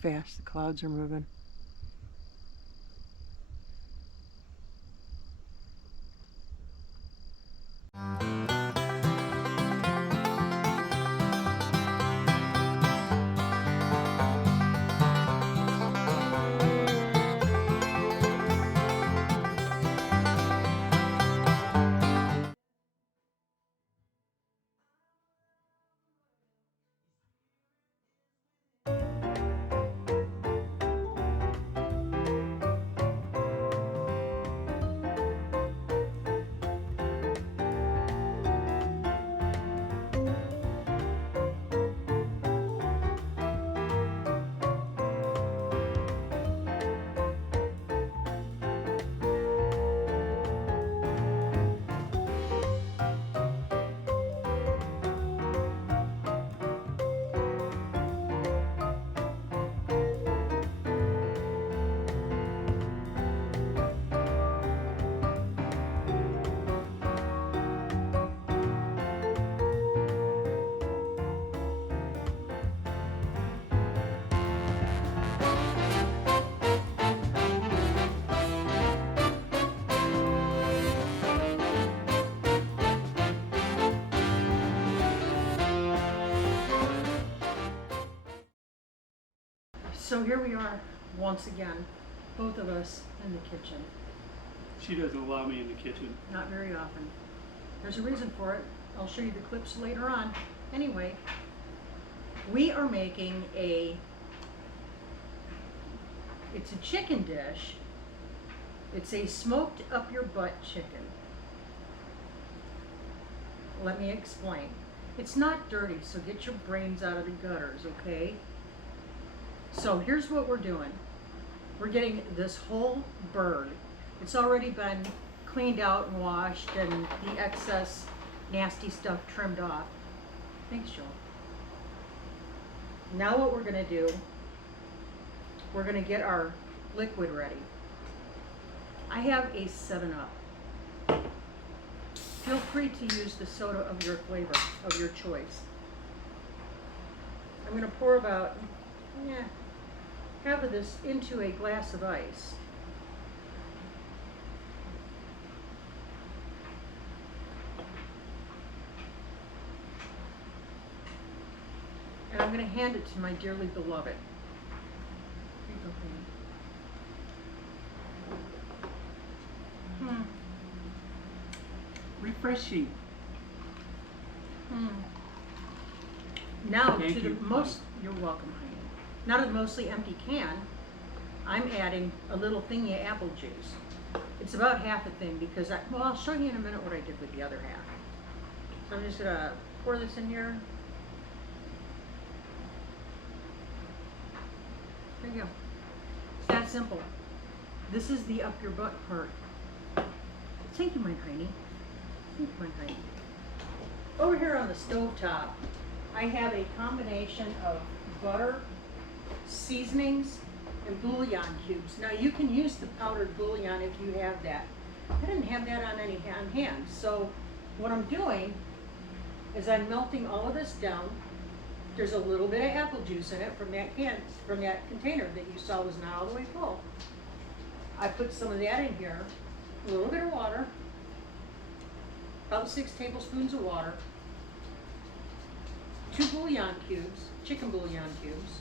fast the clouds are moving. So here we are once again, both of us in the kitchen. She doesn't allow me in the kitchen. Not very often. There's a reason for it. I'll show you the clips later on. Anyway, we are making it's a chicken dish. It's a smoked up your butt chicken. Let me explain. It's not dirty, so get your brains out of the gutters, okay? So here's what we're doing. We're getting this whole bird. It's already been cleaned out and washed and the excess nasty stuff trimmed off. Thanks, Joel. Now what we're gonna do, we're gonna get our liquid ready. I have a 7-Up. Feel free to use the soda of your flavor, of your choice. I'm gonna pour about, half of this into a glass of ice. And I'm going to hand it to my dearly beloved. Refreshing. Now Thank to the you. most, you're welcome, honey. Now to the mostly empty can, I'm adding a little thingy of apple juice. It's about half a thing because well, I'll show you in a minute what I did with the other half. So I'm just gonna pour this in here. There you go. It's that simple. This is the up your butt part. Thank you, my honey. Thank you, my honey. Over here on the stove top, I have a combination of butter, seasonings, and bouillon cubes. Now you can use the powdered bouillon if you have that. I didn't have that on hand. So what I'm doing is I'm melting all of this down. There's a little bit of apple juice in it from that container that you saw was not all the way full. I put some of that in here, a little bit of water, about 6 tablespoons of water, 2 bouillon cubes, chicken bouillon cubes,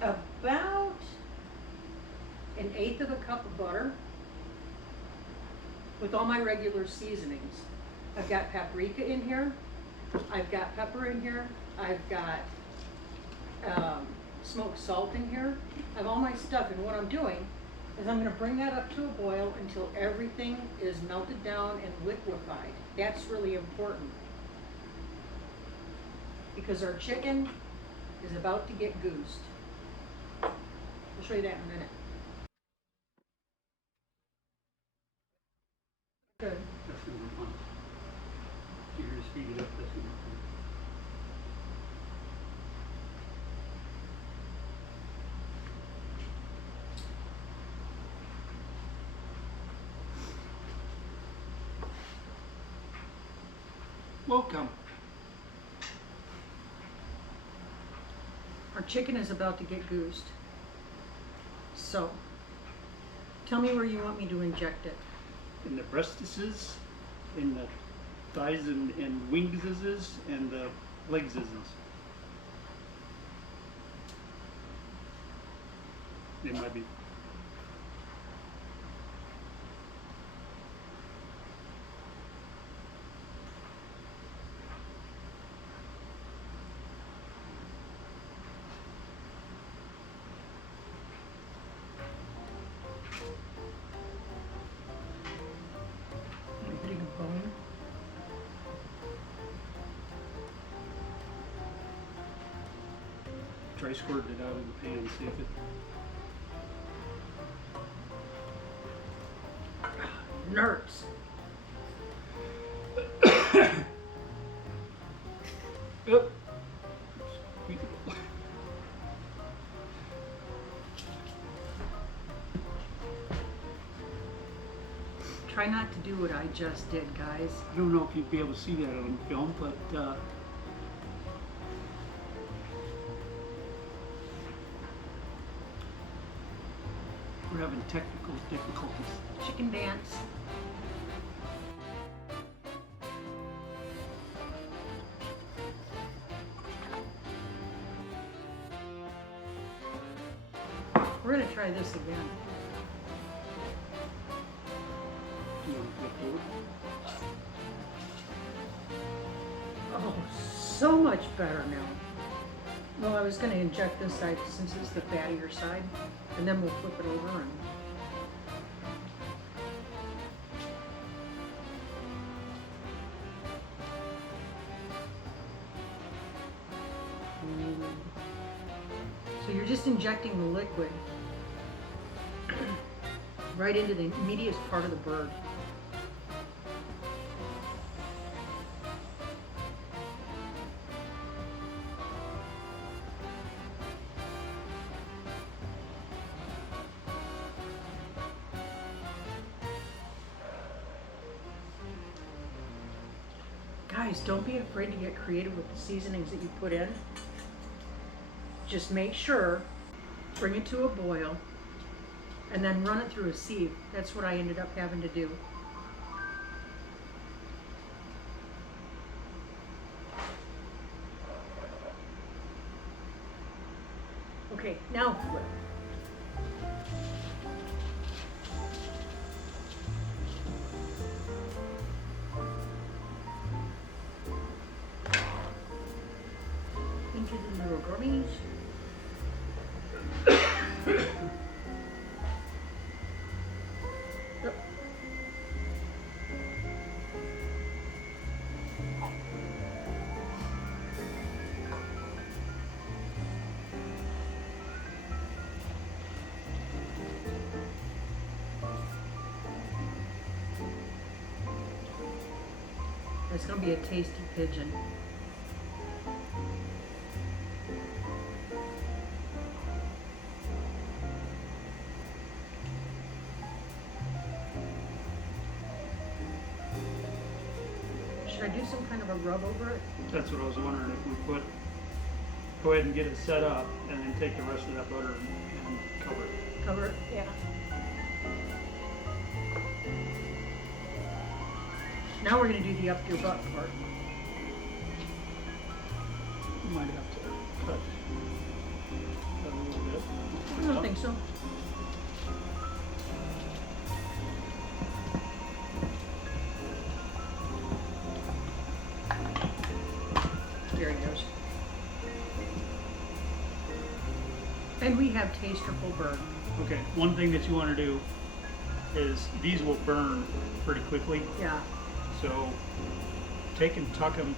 about 1/8 of a cup of butter with all my regular seasonings. I've got paprika in here, I've got pepper in here, I've got smoked salt in here. I have all my stuff, and what I'm doing is I'm going to bring that up to a boil until everything is melted down and liquefied. That's really important because our chicken is about to get goosed. I'll show you that in a minute. Good. That's gonna be fun. You just speed it up, that's gonna be fun. Welcome. Our chicken is about to get goosed. So, tell me where you want me to inject it. In the breastises, in the thighs and wingses, and the legses. It might be. Hitting a bone. Try squirting it out of the pan, see if it. Nerves. Oh. Try not to do what I just did, guys. I don't know if you'd be able to see that on film, but we're having technical difficulties. Chicken dance. We're gonna try this again. You want to flip over? Oh, so much better now. Well, I was gonna inject this side since it's the fattier side, and then we'll flip it over and. So you're just injecting the liquid right into the meatiest part of the bird. Guys, don't be afraid to get creative with the seasonings that you put in. Just make sure, bring it to a boil, and then run it through a sieve. That's what I ended up having to do. Okay, now flip. Into the little gummies. Yep. It's gonna be a tasty pigeon. Should I do some kind of a rub over it? That's what I was wondering, if we go ahead and get it set up, and then take the rest of that butter and cover it. Cover it? Yeah. Now we're going to do the up your butt part. You might have to cut that a little bit. I don't think so. There he goes. And we have tasterful bird. Okay, one thing that you want to do is these will burn pretty quickly. Yeah. So take and tuck them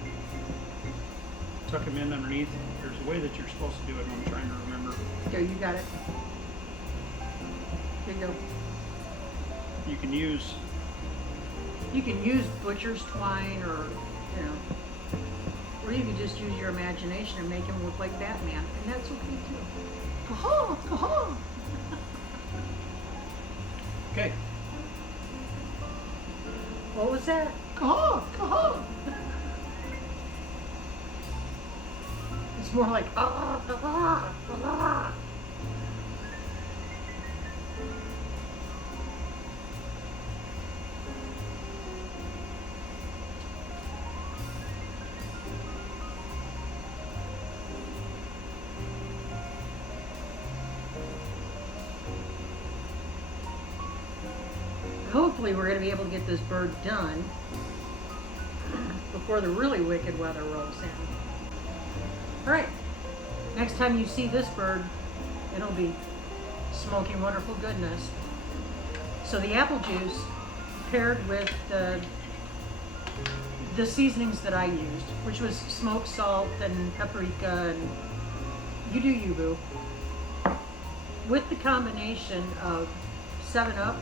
in underneath. There's a way that you're supposed to do it, and I'm trying to remember. There, you got it. Here you go. You can use butcher's twine, or or you can just use your imagination and make him look like Batman, and that's okay too. Caw-haw, caw-haw. Okay. What was that? Caw-haw, caw-haw. It's more like Hopefully we're going to be able to get this bird done before the really wicked weather rolls in. Alright, next time you see this bird, it'll be smoking wonderful goodness. So the apple juice paired with the seasonings that I used, which was smoked salt and paprika and you do you, boo. With the combination of 7-Up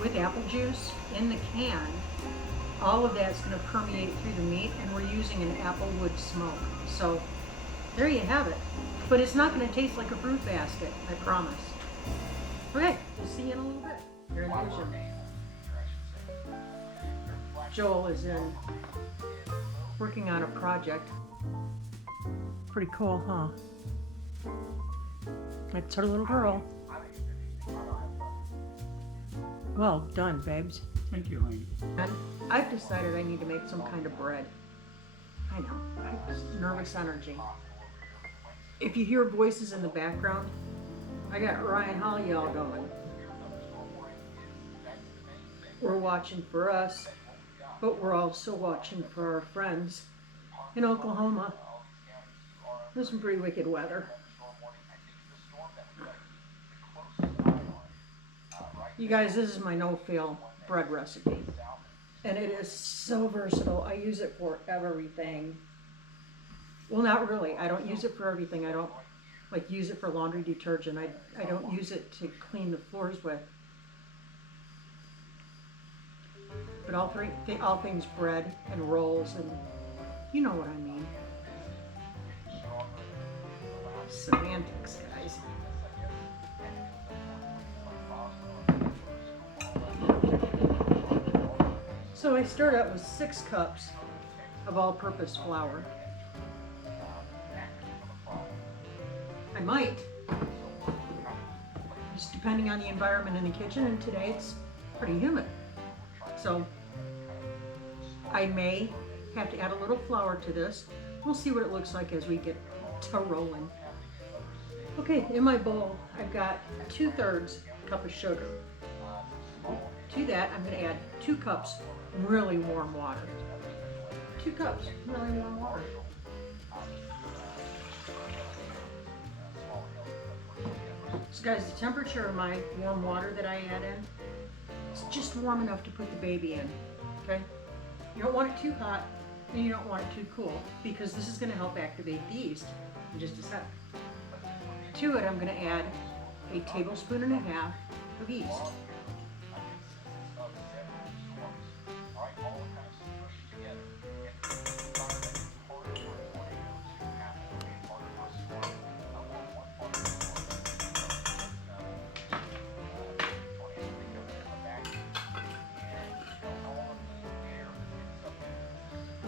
with apple juice in the can, all of that's going to permeate through the meat, and we're using an apple wood smoke. So there you have it. But it's not going to taste like a fruit basket, I promise. Okay, we'll see you in a little bit. Here in the kitchen. Joel is in working on a project. Pretty cool, huh? That's our little girl. Well done, babes. Thank you, honey. And I've decided I need to make some kind of bread. I know, I'm nervous energy. If you hear voices in the background, I got Ryan Holly all going. We're watching for us, but we're also watching for our friends in Oklahoma. There's some pretty wicked weather. You guys, this is my no-fail bread recipe. And it is so versatile. I use it for everything. Well, not really. I don't use it for everything. I don't like use it for laundry detergent. I don't use it to clean the floors with. But all things bread and rolls, and you know what I mean. Semantics, guys. So I start out with 6 cups of all-purpose flour. I might, just depending on the environment in the kitchen, and today it's pretty humid. So I may have to add a little flour to this. We'll see what it looks like as we get to rolling. Okay, in my bowl, I've got 2/3 cup of sugar. To that, I'm going to add 2 cups really warm water. 2 cups really warm water. So guys, the temperature of my warm water that I add in, it's just warm enough to put the baby in, okay? You don't want it too hot, and you don't want it too cool, because this is going to help activate the yeast in just a sec. To it, I'm going to add a 1.5 tablespoons of yeast.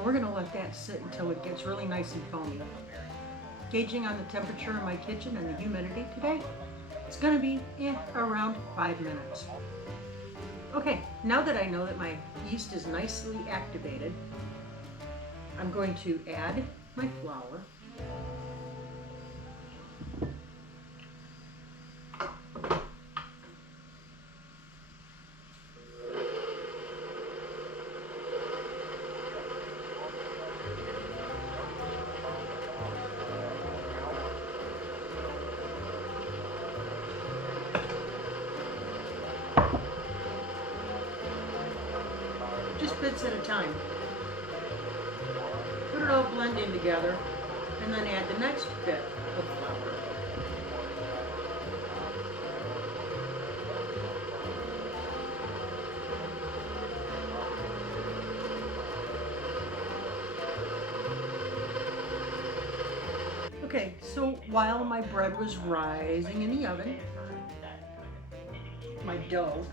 We're going to let that sit until it gets really nice and foamy. Gauging on the temperature in my kitchen and the humidity today, it's going to be around 5 minutes. Okay, now that I know that my yeast is nicely activated, I'm going to add my flour. Just bits at a time. Put it all blend in together, and then add the next bit of flour. Okay, so while my bread was rising in the oven, my dough,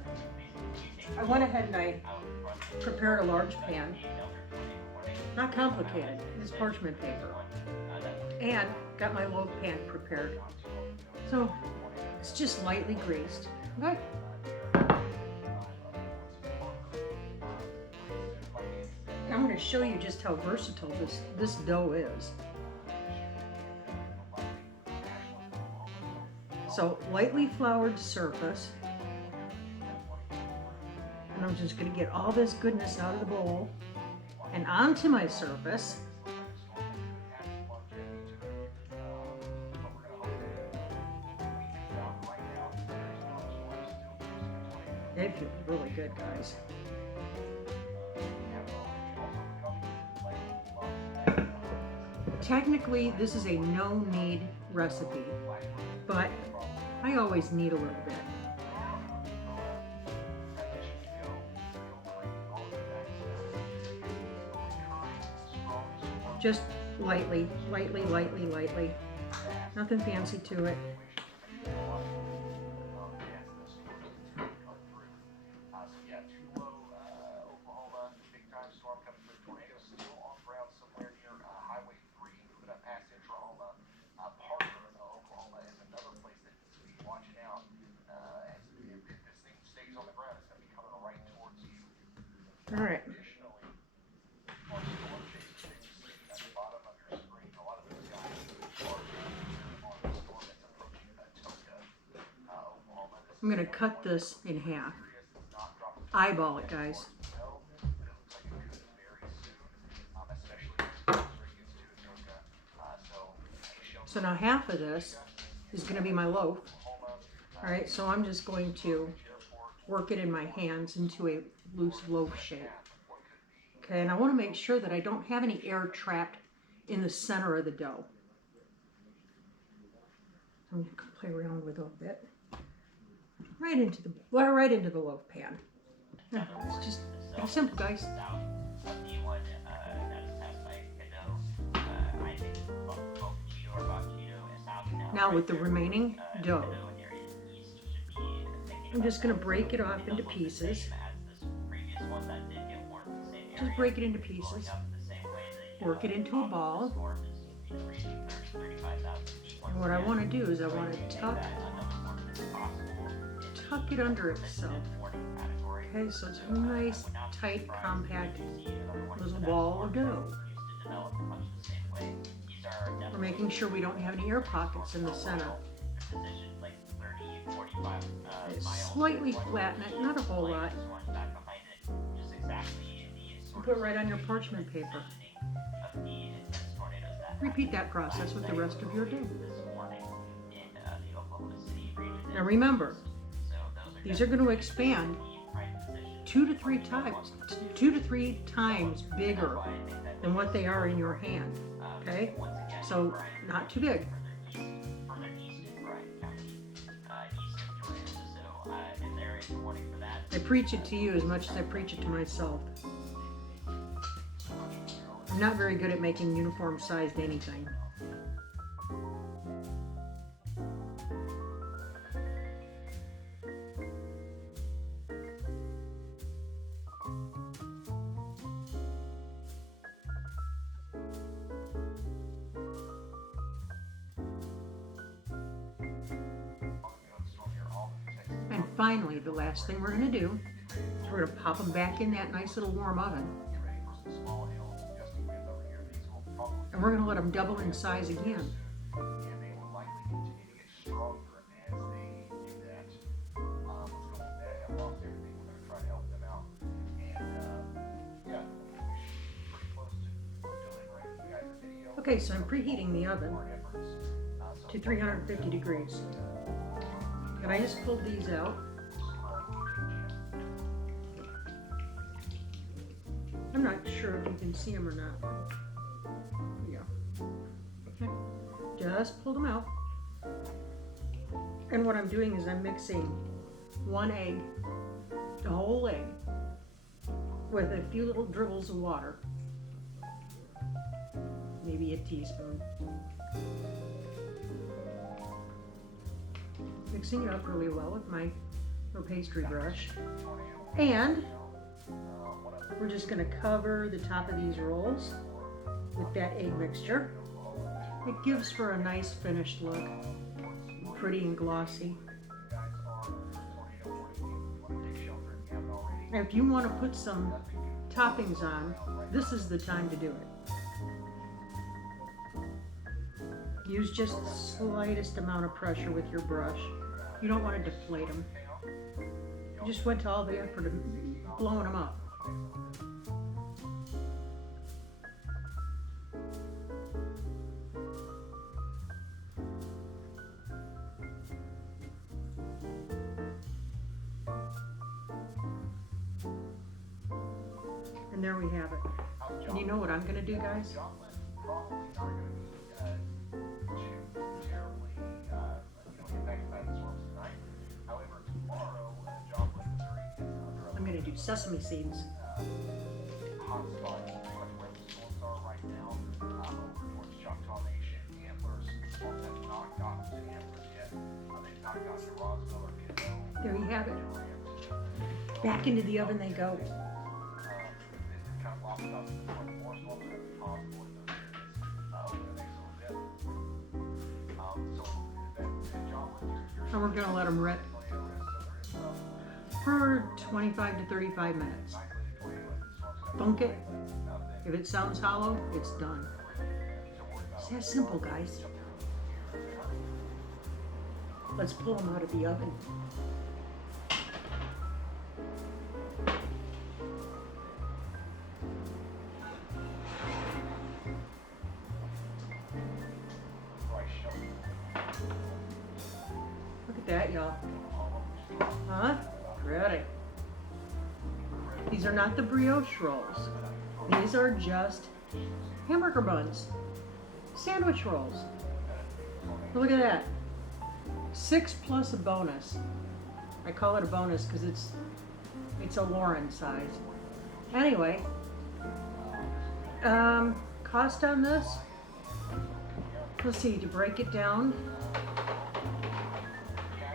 I went ahead and I prepared a large pan. Not complicated, it's parchment paper. and got my loaf pan prepared. So it's just lightly greased. Okay. I'm going to show you just how versatile this dough is. So lightly floured surface. And I'm just going to get all this goodness out of the bowl and onto my surface. It feels really good, guys. Technically, this is a no-knead recipe, but I always knead a little bit. Just lightly. Nothing fancy to it. All right. I'm going to cut this in half. Eyeball it, guys. So now half of this is going to be my loaf. All right, so I'm just going to work it in my hands into a loose loaf shape. Okay, and I want to make sure that I don't have any air trapped in the center of the dough. I'm going to play around with it a little bit. Right into the loaf pan. It's just pretty simple, guys. Now with the remaining dough, I'm just going to break it off into pieces. Just break it into pieces. Work it into a ball. And what I want to do is I want to tuck it under itself. Okay, so it's a nice, tight, compact little ball of dough. We're making sure we don't have any air pockets in the center. Slightly flatten it, not a whole lot. And put it right on your parchment paper. Repeat that process with the rest of your dough. Now remember, these are going to expand 2 to 3 times bigger than what they are in your hand. Okay? So not too big. I preach it to you as much as I preach it to myself. I'm not very good at making uniform sized anything. And finally, the last thing we're going to do is we're going to pop them back in that nice little warm oven. And we're going to let them double in size again. Okay, so I'm preheating the oven to 350 degrees. And I just pulled these out. I'm not sure if you can see them or not. Yeah. Okay. Just pulled them out. And what I'm doing is I'm mixing 1 egg, the whole egg, with a few little dribbles of water. Maybe a teaspoon. Mixing it up really well with my little pastry brush. And we're just going to cover the top of these rolls with that egg mixture. It gives for a nice finished look, pretty and glossy. And if you want to put some toppings on, this is the time to do it. Use just the slightest amount of pressure with your brush. You don't want to deflate them. You just went to all the effort of blowing them up. And there we have it. And you know what I'm going to do, guys? I'm going to do sesame seeds. There you have it. Back into the oven they go. And we're going to let them rip for 25 to 35 minutes. Thunk it. If it sounds hollow, it's done. It's that simple, guys. Let's pull them out of the oven. Look at that, y'all. Huh? Pretty. These are not the brioche rolls. These are just hamburger buns. Sandwich rolls. Look at that. 6 plus a bonus. I call it a bonus because it's a Lauren size. Anyway, cost on this, let's see, to break it down,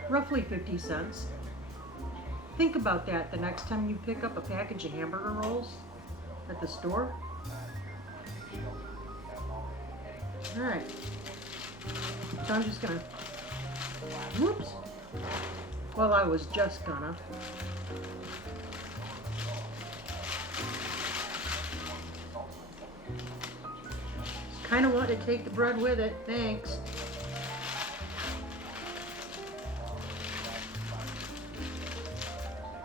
roughly 50 cents. Think about that the next time you pick up a package of hamburger rolls at the store. All right, so I'm just gonna, whoops, well, I was just gonna. Kind of want to take the bread with it, thanks.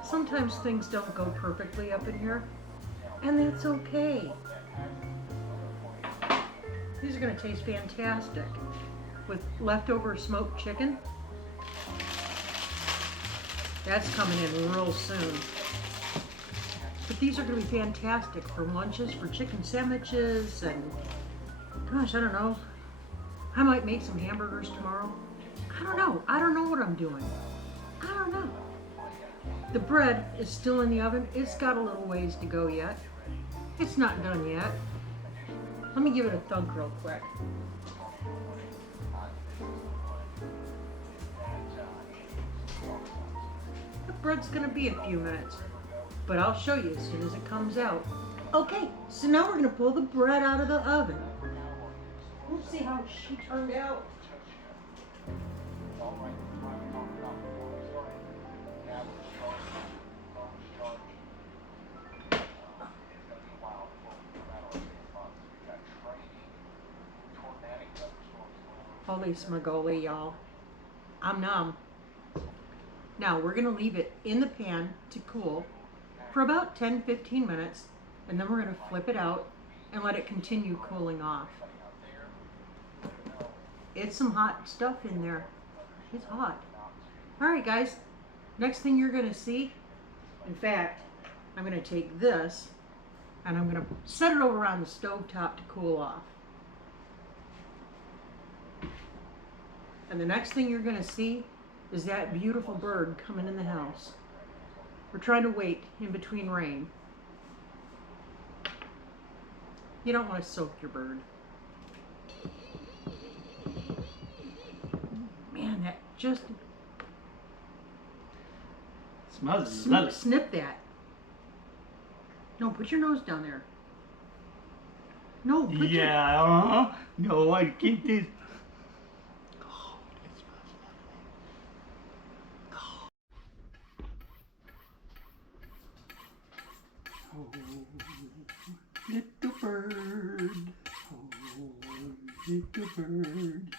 Sometimes things don't go perfectly up in here, and that's okay. These are going to taste fantastic with leftover smoked chicken. That's coming in real soon. But these are going to be fantastic for lunches, for chicken sandwiches, and gosh, I don't know. I might make some hamburgers tomorrow. I don't know. I don't know what I'm doing. I don't know. The bread is still in the oven. It's got a little ways to go yet. It's not done yet. Let me give it a thunk real quick. The bread's gonna be a few minutes, but I'll show you as soon as it comes out. Okay, so now we're gonna pull the bread out of the oven. We'll see how she turned out. Holy smagoli, y'all. I'm numb. Now we're gonna leave it in the pan to cool for about 10-15 minutes, and then we're gonna flip it out and let it continue cooling off. It's some hot stuff in there. It's hot. All right, guys. Next thing you're gonna see, in fact, I'm gonna take this and I'm gonna set it over on the stove top to cool off. And the next thing you're gonna see is that beautiful bird coming in the house. We're trying to wait in between rain. You don't want to soak your bird. Man, that just Smells lovely. snip that. No, put your nose down there. No, put your, Yeah, no, I keep this. Oh, it smells lovely. Oh, little bird. Oh, little bird.